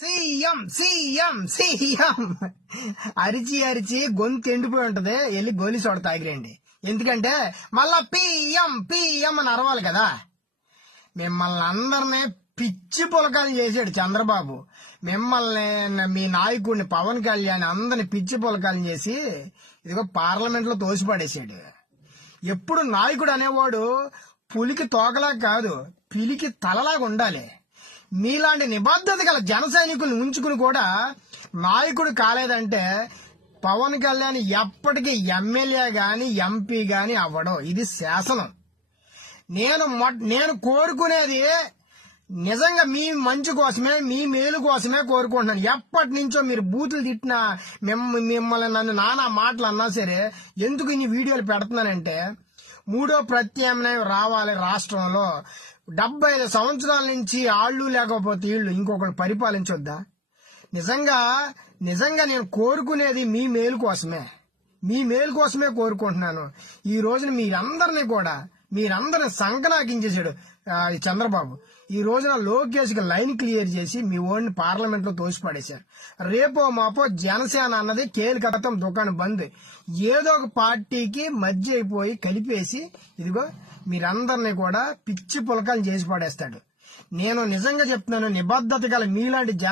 CM CM CM. అరిచి అరిచి గొంతు ఎండిపోయి ఉంటది. వెళ్ళి గోలి సోడ తాగిరండి ఎందుకంటే మళ్ళా పిఎం పిఎం అని అరవాలి కదా. మిమ్మల్ని అందరినీ పిచ్చి పులకాలు చేశాడు చంద్రబాబు. మిమ్మల్ని మీ నాయకుడిని పవన్ కళ్యాణ్ అందరిని పిచ్చి పులకాలు చేసి ఇదిగో పార్లమెంట్లో ఎప్పుడు నాయకుడు అనేవాడు పులికి తోకలా కాదు పిలికి తలలాగా ఉండాలి. మీలాంటి నిబద్ధత గల జన సైనికుల్ని ఉంచుకుని కూడా నాయకుడు కాలేదంటే పవన్ కళ్యాణ్ ఎప్పటికీ ఎమ్మెల్యే గాని ఎంపీ గాని అవ్వడం. ఇది శాసనం. నేను మొట్- నేను కోరుకునేది నిజంగా మీ మంచి కోసమే మీ మేలు కోసమే కోరుకుంటున్నాను. ఎప్పటి నుంచో మీరు బూతులు తిట్టినా మిమ్మ- మిమ్మల్ని నన్ను నానా మాటలు అన్నా సరే ఎందుకు ఇన్ని వీడియోలు పెడుతున్నానంటే మూడో ప్రత్యామ్నాయం రావాలి రాష్ట్రంలో. డెబ్బై ఐదు సంవత్సరాల నుంచి ఆళ్ళు లేకపోతే వీళ్ళు ఇంకొకరు పరిపాలించొద్దా? నిజంగా నిజంగా నేను కోరుకునేది మీ మేలు కోసమే. మీ మేలు కోసమే కోరుకుంటున్నాను. ఈ రోజున మీరందరినీ కూడా మీరందరిని సంకనాకించేశాడు చంద్రబాబు. ఈ రోజున లోకేష్కి లైన్ క్లియర్ చేసి మీ ఓడిని పార్లమెంట్లో తోసిపడేశారు. రేపో మాపో జనసేన అన్నది కేలికతం దుకాణం బంద్. ఏదో ఒక పార్టీకి మధ్య అయిపోయి కలిపేసి ఇదిగో మీరందరినీ కూడా పిచ్చి పులకాలు చేసి పడేస్తాడు. నేను నిజంగా చెప్తున్నాను నిబద్ధత గల మీలాంటి జన